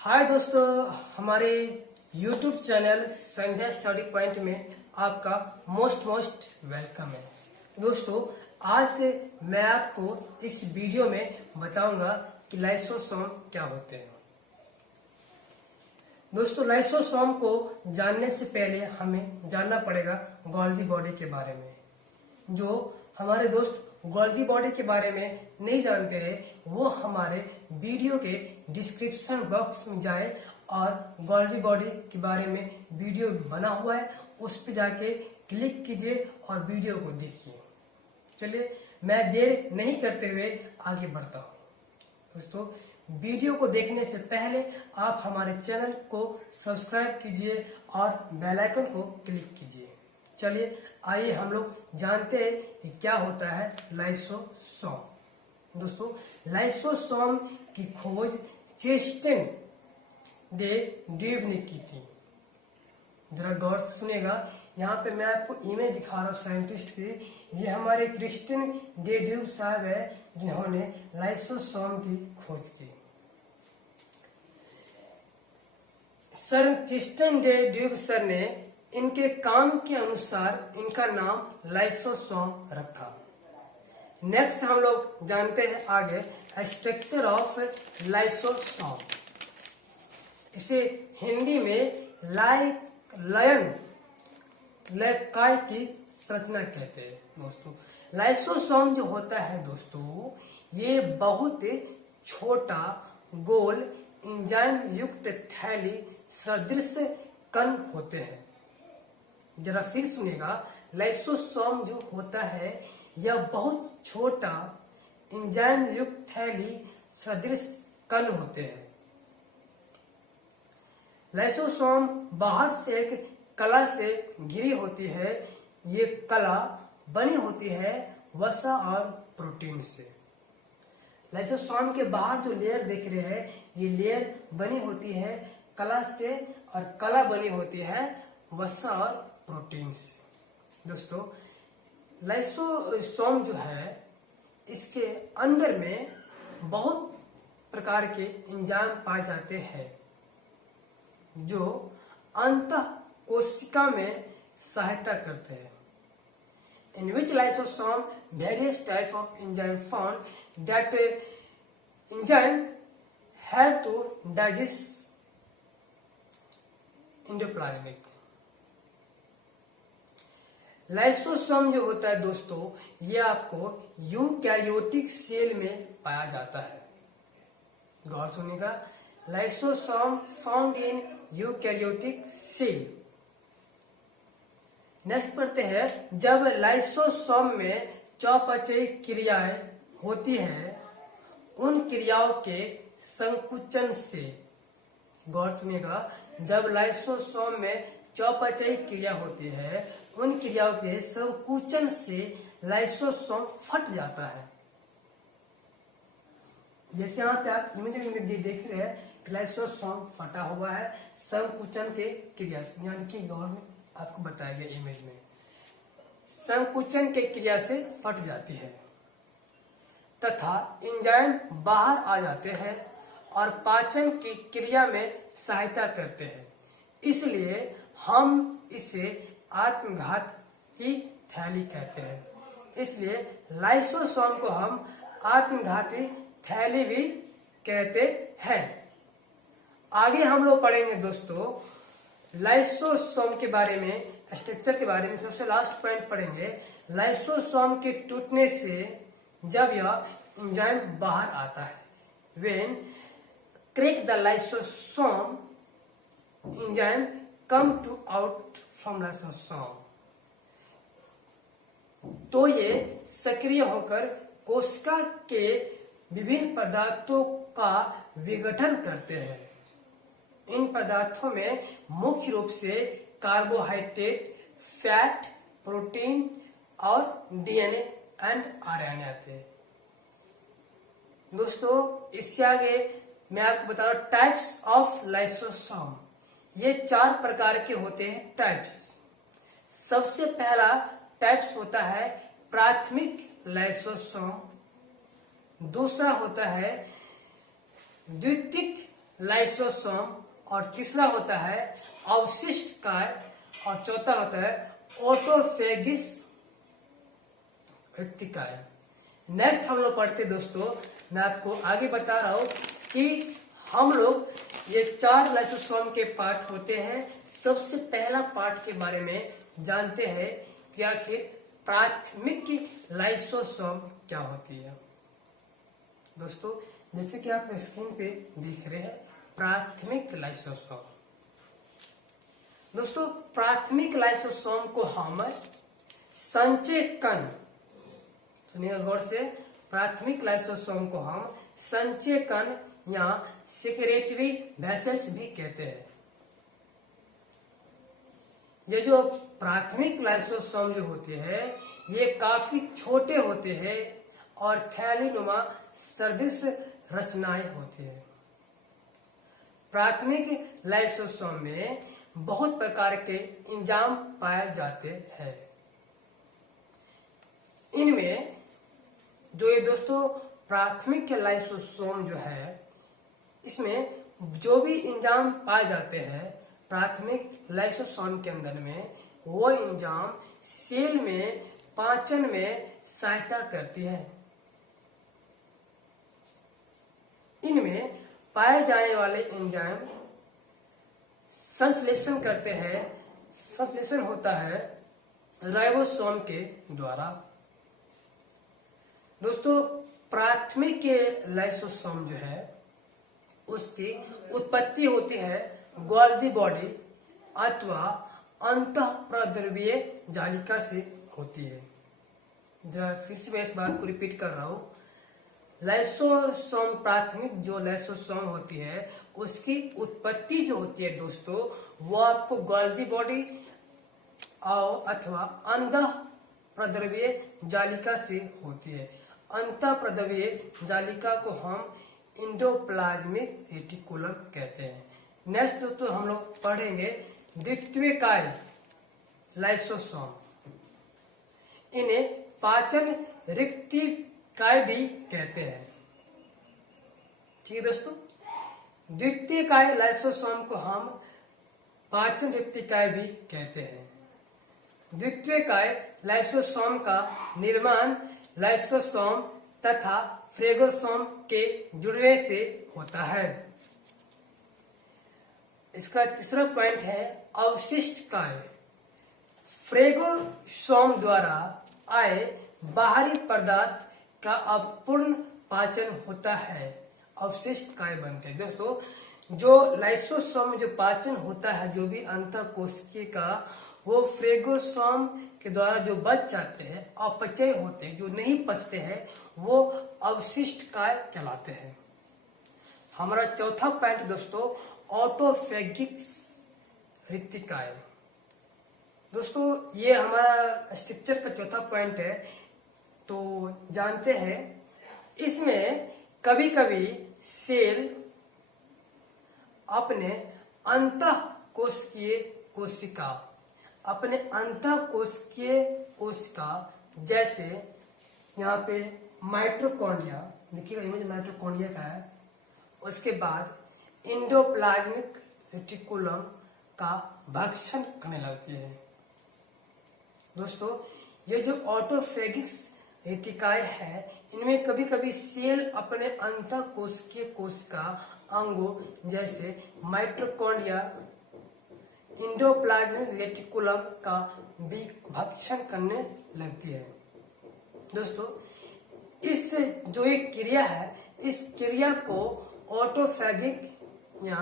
हाय दोस्तों, हमारे YouTube channel संध्या study point में आपका मोस्ट वेलकम है। दोस्तों, आज से मैं आपको इस वीडियो में बताऊंगा कि लाइसोसोम क्या होते हैं। दोस्तों, लाइसोसोम को जानने से पहले हमें जानना पड़ेगा गोल्जी बॉडी के बारे में। जो हमारे दोस्त गोल्जी बॉडी के बारे में नहीं जानते हैं, वो हमारे वीडियो के डिस्क्रिप्शन बॉक्स में जाए और गोल्जी बॉडी के बारे में वीडियो बना हुआ है, उस पर जाके क्लिक कीजिए और वीडियो को देखिए। चलिए, मैं देर नहीं करते हुए आगे बढ़ता हूँ। दोस्तों, वीडियो को देखने से पहले आप हमारे चैनल को सब्सक्राइब कीजिए और बेल आइकन को क्लिक कीजिए। चलिए, आइए हम लोग जानते हैं कि क्या होता है लाइसोसोम। दोस्तों, लाइसोसोम की खोज चेस्टन डे ड्यूब ने की थी। जरा गौर से सुनिएगा, यहाँ पे मैं आपको इमेज दिखा रहा हूँ साइंटिस्ट की। ये हमारे क्रिस्टिन डे ड्यूब साहब है, जिन्होंने लाइसोसोम की खोज की। Sir Christian de Duve sir ने इनके काम के अनुसार इनका नाम लाइसोसोम रखा। नेक्स्ट हम लोग जानते हैं आगे स्ट्रक्चर ऑफ लाइसोसोम। इसे हिंदी में लयकाय की संरचना कहते हैं। दोस्तों, लाइसोसोम जो होता है दोस्तों, ये बहुत छोटा गोल एंजाइम युक्त थैली सदृश कण होते हैं। जरा फिर सुनिएगा, लाइसोसोम जो होता है यह बहुत छोटा एंजाइम युक्त थैली सदृश कण होते हैं। लाइसोसोम बाहर से एक कला से घिरी होती है। ये कला बनी होती है वसा और प्रोटीन से। लाइसोसोम के बाहर जो लेयर देख रहे हैं, ये लेयर बनी होती है कला से, और कला बनी होती है वसा और प्रोटीन से। दोस्तों, लाइसोसोम जो है, इसके अंदर में बहुत प्रकार के एंजाइम पाए जाते हैं जो अंतः कोशिका में सहायता करते हैं। In which lysosome various type of enzyme found that enzyme have to digest endoplasmic. Lysosome जो होता है दोस्तों, ये आपको यूकैरियोटिक सेल में पाया जाता है। गौर सुनिएगा, lysosome found in eukaryotic cell. Next पढ़ते हैं, जब लाइसोसोम में चयापचयी क्रियाएं होती है, उन क्रियाओं के संकुचन से। गौर सुनिएगा, जब लाइसोसोम में चयापचयी क्रिया होती है, उन क्रियाओं के संकुचन से लाइसोसोम फट जाता है। जैसे यहाँ पे आप इमेज में देख रहे हैं, लाइसोसोम फटा हुआ है संकुचन के क्रिया से। यहाँ देखिए, गौर में आपको बताया गया इमेज में संकुचन के क्रिया से फट जाती है तथा एंजाइम बाहर आ जाते हैं और पाचन की क्रिया में सहायता करते हैं। इसलिए हम इसे आत्मघाती थैली कहते हैं। इसलिए लाइसोसोम को हम आत्मघाती थैली भी कहते हैं। आगे हम लोग पढ़ेंगे दोस्तों लाइसोसोम के बारे में, स्ट्रक्चर के बारे में। सबसे लास्ट पॉइंट पढ़ेंगे, लाइसोसोम के टूटने से जब यह एंजाइम बाहर आता है। When crack the lysosome enzyme come to out from lysosome, तो ये सक्रिय होकर कोशिका के विभिन्न पदार्थों का विघटन करते हैं। इन पदार्थों में मुख्य रूप से कार्बोहाइड्रेट, फैट, प्रोटीन और डीएनए एंड आरएनए आते हैं। दोस्तों, इससे आगे मैं आपको बता रहा हूं टाइप्स ऑफ लाइसोसोम। ये 4 प्रकार के होते हैं टाइप्स। सबसे पहला टाइप्स होता है प्राथमिक लाइसोसोम। दूसरा होता है द्वितीयक लाइसोसोम, और तीसरा होता है अवशिष्ट काय, और चौथा होता है ऑटोफेगिस रिक्तिकाय। नेक्स्ट हम लोग पढ़ते दोस्तों, मैं आपको आगे बता रहा हूँ कि हम लोग ये 4 लाइसोसोम के पार्ट होते हैं। सबसे पहला पार्ट के बारे में जानते हैं कि आखिर प्राथमिक लाइसोसोम क्या होती है। दोस्तों जैसे कि आप स्क्रीन पे देख रहे हैं प्राथमिक लाइसोसोम। दोस्तों प्राथमिक लाइसोसोम को हम संचय कण, सुनिएगा गौर से, प्राथमिक लाइसोसोम को हम संचय कण या सेक्रेटरी वेसल्स भी कहते हैं। ये जो प्राथमिक लाइसोसोम जो होते हैं ये काफी छोटे होते हैं और थैलीनुमा सदृश रचनाएं होती है। प्राथमिक लाइसोसोम में बहुत प्रकार के एंजाइम पाए जाते हैं। इनमें जो ये दोस्तों प्राथमिक लाइसोसोम जो है, इसमें जो भी एंजाइम पाए जाते हैं प्राथमिक लाइसोसोम के अंदर में, वो एंजाइम सेल में पाचन में सहायता करती है। इनमें पाए जाने वाले एंजाइम संश्लेषण करते हैं, संश्लेषण होता है राइबोसोम के द्वारा। दोस्तों प्राथमिक लाइसोसोम जो है उसकी उत्पत्ति होती है गोल्गी बॉडी अथवा अंतःप्रद्रव्य जालिका से होती है। जरा फिर से मैं इस बात को रिपीट कर रहा हूँ। लाइसोसोम, प्राथमिक जो लाइसोसोम होती है उसकी उत्पत्ति जो होती है दोस्तों, वो आपको गोल्गी बॉडी अथवा अंतःप्रद्रव्य जालिका से होती है। अंतःप्रद्रव्य जालिका को हम एंडोप्लाज्मिक रेटिकुलम कहते हैं। नेक्स्ट दोस्तों हम लोग पढ़ेंगे द्वितीयकाय लाइसोसोम। इन्हें पाचन रिक्तिकाय भी कहते हैं। ठीक है दोस्तों, द्वितीयकाय लाइसोसोम को हम पाचन रिक्तिकाय भी कहते हैं। द्वितीयकाय लाइसोसोम का निर्माण लाइसोसोम तथा फ्रेगोसोम के जुड़ने से होता है। इसका तीसरा पॉइंट है अवशिष्ट काय। फ्रेगोसोम द्वारा आए बाहरी पदार्थ का अपूर्ण पाचन होता है, अवशिष्ट काय बनते हैं। दोस्तों जो लाइसोसोम में जो पाचन होता है, जो भी अंतःकोशिकीय का, वो फ्रेगोसोम के द्वारा जो बच जाते हैं, अपचय होते हैं, जो नहीं पचते हैं, वो अवशिष्ट काय कहलाते हैं। हमारा चौथा पॉइंट दोस्तों ऑटोफेगिक्स रिक्तिकाय। दोस्तों ये हमारा स्ट्रक्चर का चौथा पॉइंट है। तो जानते हैं इसमें कभी कभी सेल अपने अंतःकोशिकीय कोशिका जैसे यहाँ पे माइटोकॉन्ड्रिया, देखिएगा इमेज माइटोकॉन्ड्रिया का है, उसके बाद एंडोप्लाज्मिक रेटिकुलम का भक्षण करने लगती है। दोस्तों ये जो ऑटोफेगिक्स रेटिकाय है, इनमें कभी कभी सेल अपने अंतःकोशिकीय कोशिका अंगों जैसे माइटोकॉन्ड्रिया, एंडोप्लाज्मिक रेटिकुलम का भी भक्षण करने लगती है। दोस्तों इस जो एक क्रिया है, इस क्रिया को ऑटोफेगिक या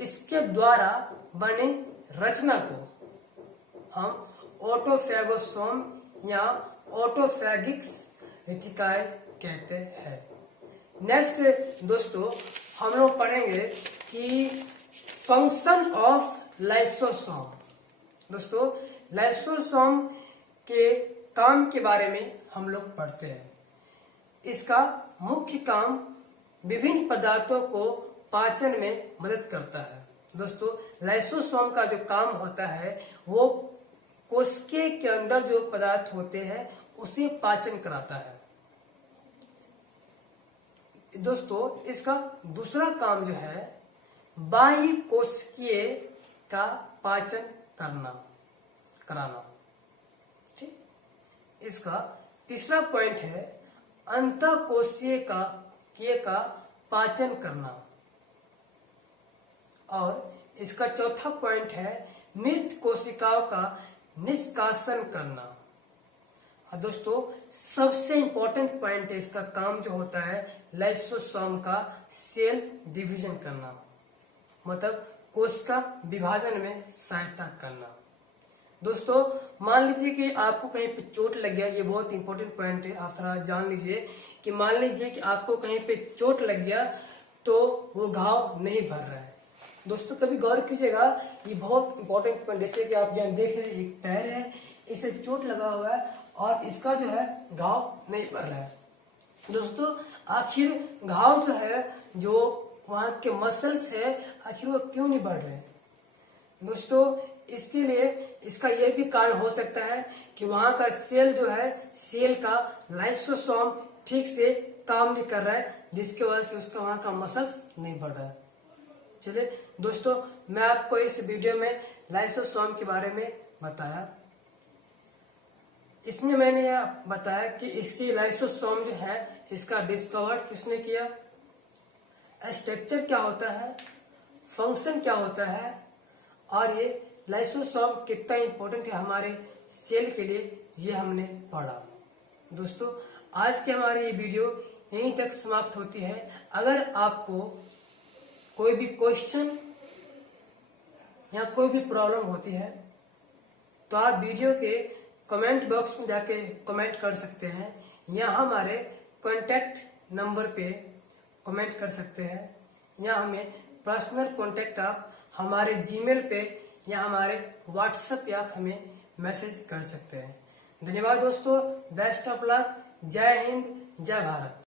इसके द्वारा बने रचना को हम ऑटोफेगोसोम या ऑटोफेगिक्स रेटिकाय कहते हैं। नेक्स्ट दोस्तों हम लोग पढ़ेंगे कि फंक्शन ऑफ लाइसोसोम। दोस्तों लाइसोसोम के काम के बारे में हम लोग पढ़ते हैं। इसका मुख्य काम विभिन्न पदार्थों को पाचन में मदद करता है। दोस्तों लाइसोसोम का जो काम होता है वो कोशिका के अंदर जो पदार्थ होते हैं उसे पाचन कराता है। दोस्तों इसका दूसरा काम जो है बाह्य कोशिकीय का पाचन कराना। ठीक, इसका तीसरा पॉइंट है अंतःकोशीय का पाचन करना। और इसका चौथा पॉइंट है मृत कोशिकाओं का निष्कासन करना। और दोस्तों सबसे इंपॉर्टेंट पॉइंट है इसका काम जो होता है लाइसोसोम का सेल डिवीजन करना, मतलब कोशिका विभाजन में सहायता करना। दोस्तों मान लीजिए कि आपको कहीं पे चोट लग गया, ये बहुत इंपॉर्टेंट पॉइंट है, आप थोड़ा जान लीजिए कि मान लीजिए कि आपको कहीं पे चोट लग गया तो वो घाव नहीं भर रहा है। दोस्तों कभी गौर कीजिएगा, ये बहुत इंपॉर्टेंट पॉइंट, जैसे कि आप यहाँ देख रहे हैं एक पैर है, इसे चोट लगा हुआ है और इसका जो है घाव नहीं भर रहा है। दोस्तों आखिर घाव जो है, जो वहाँ के मसल्स है, आखिर वो क्यों नहीं बढ़ रहे? दोस्तों इसके लिए इसका यह भी कारण हो सकता है कि वहाँ का सेल जो है, सेल का लाइसोसोम ठीक से काम नहीं कर रहा है, जिसकी वजह से उसका वहाँ का मसल्स नहीं बढ़ रहा है। चलिए दोस्तों, मैं आपको इस वीडियो में लाइसोसोम के बारे में बताया। इसमें मैंने यह बताया कि इसकी लाइसोसोम जो है, इसका डिस्कवर किसने किया, स्ट्रक्चर क्या होता है, फंक्शन क्या होता है, और ये लाइसोसोम कितना इम्पोर्टेंट है हमारे सेल के लिए, ये हमने पढ़ा। दोस्तों आज की हमारी ये वीडियो यहीं तक समाप्त होती है। अगर आपको कोई भी क्वेश्चन या कोई भी प्रॉब्लम होती है तो आप वीडियो के कमेंट बॉक्स में जाके कमेंट कर सकते हैं, या हमारे कॉन्टैक्ट नंबर पे कमेंट कर सकते हैं, या हमें पर्सनल कॉन्टैक्ट आप हमारे जीमेल पे या हमारे व्हाट्सएप पे आप हमें मैसेज कर सकते हैं। धन्यवाद दोस्तों, बेस्ट ऑफ लक, जय हिंद, जय भारत।